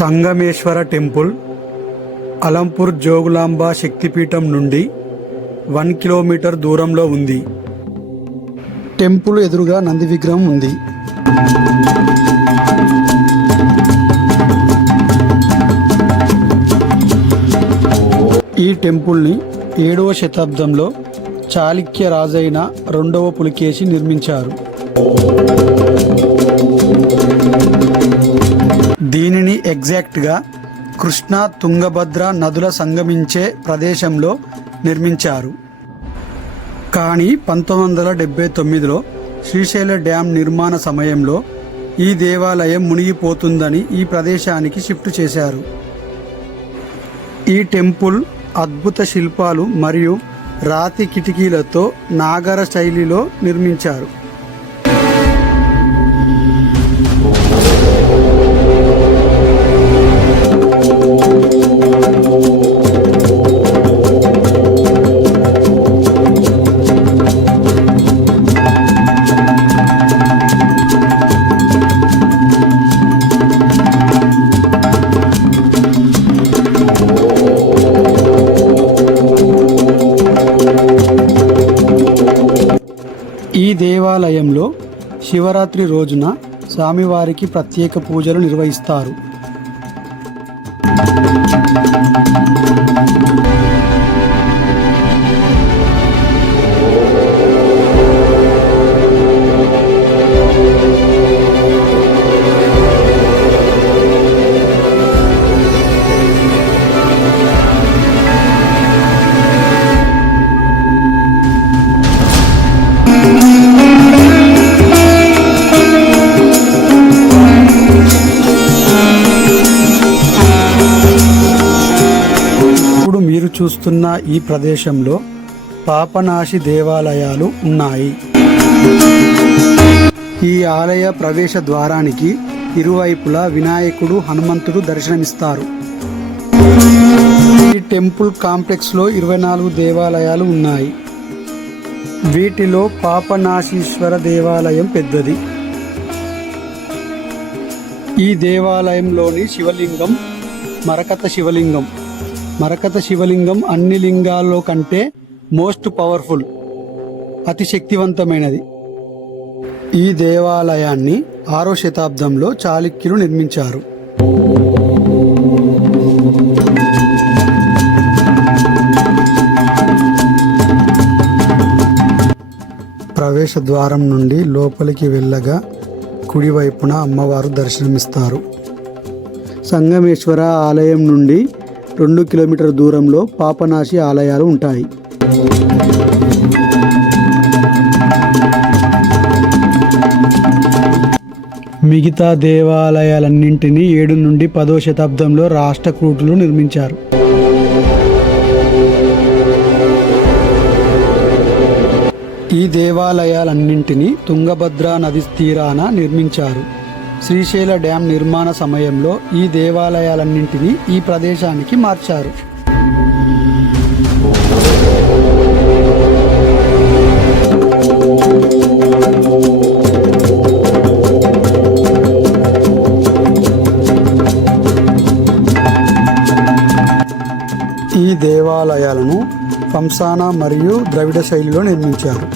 Sangameshwara temple Alampur Jogulamba శక్తిపీఠం నుండి 1 kilometre దూరంలో ఉంది. టెంపుల్ ఎదురుగా నంది విగ్రహం ఉంది. ఈ టెంపుల్ని 7వ శతాబ్దంలో చాళుక్య రాజైన 2వ పులికేశి నిర్మించారు. దీనిని ఎగ్జాక్ట్గా కృష్ణా తుంగభద్ర నదుల సంగమించే ప్రదేశంలో నిర్మించారు. కానీ 1979లో శ్రీశైల డ్యాం నిర్మాణ సమయంలో ఈ దేవాలయం మునిగిపోతుందని ఈ ప్రదేశానికి షిఫ్ట్ చేశారు. ఈ టెంపుల్ అద్భుత శిల్పాలు మరియు రాతి కిటికీలతో నాగర శైలిలో నిర్మించారు. ఈ దేవాలయంలో శివరాత్రి రోజున స్వామివారికి ప్రత్యేక పూజలు నిర్వహిస్తారు. మీరు చూస్తున్న ఈ ప్రదేశంలో పాపనాశి దేవాలయాలు ఉన్నాయి. ఈ ఆలయ ప్రవేశ ద్వారానికి ఇరువైపులా వినాయకుడు, హనుమంతుడు దర్శనమిస్తారు. ఈ టెంపుల్ కాంప్లెక్స్లో 24 దేవాలయాలు ఉన్నాయి. వీటిలో పాపనాశీశ్వర దేవాలయం పెద్దది. ఈ దేవాలయంలోని శివలింగం మరకత శివలింగం అన్ని లింగాల్లో కంటే మోస్ట్ పవర్ఫుల్, అతి శక్తివంతమైనది. ఈ దేవాలయాన్ని 6వ శతాబ్దంలో చాళుక్యులు నిర్మించారు. ప్రవేశ ద్వారం నుండి లోపలికి వెళ్ళగా కుడివైపున అమ్మవారు దర్శనమిస్తారు. సంగమేశ్వర ఆలయం నుండి 2 కిలోమీటర్ దూరంలో పాపనాశి ఆలయాలు ఉంటాయి. మిగతా దేవాలయాలన్నింటినీ 7 నుండి 10వ శతాబ్దంలో రాష్ట్రకూటులు నిర్మించారు. ఈ దేవాలయాలన్నింటినీ తుంగభద్రా నది తీరాన నిర్మించారు. శ్రీశైల డ్యాం నిర్మాణ సమయంలో ఈ దేవాలయాలన్నింటినీ ఈ ప్రదేశానికి మార్చారు. ఈ దేవాలయాలను పంసానా మరియు ద్రవిడ శైలిలో నిర్మించారు.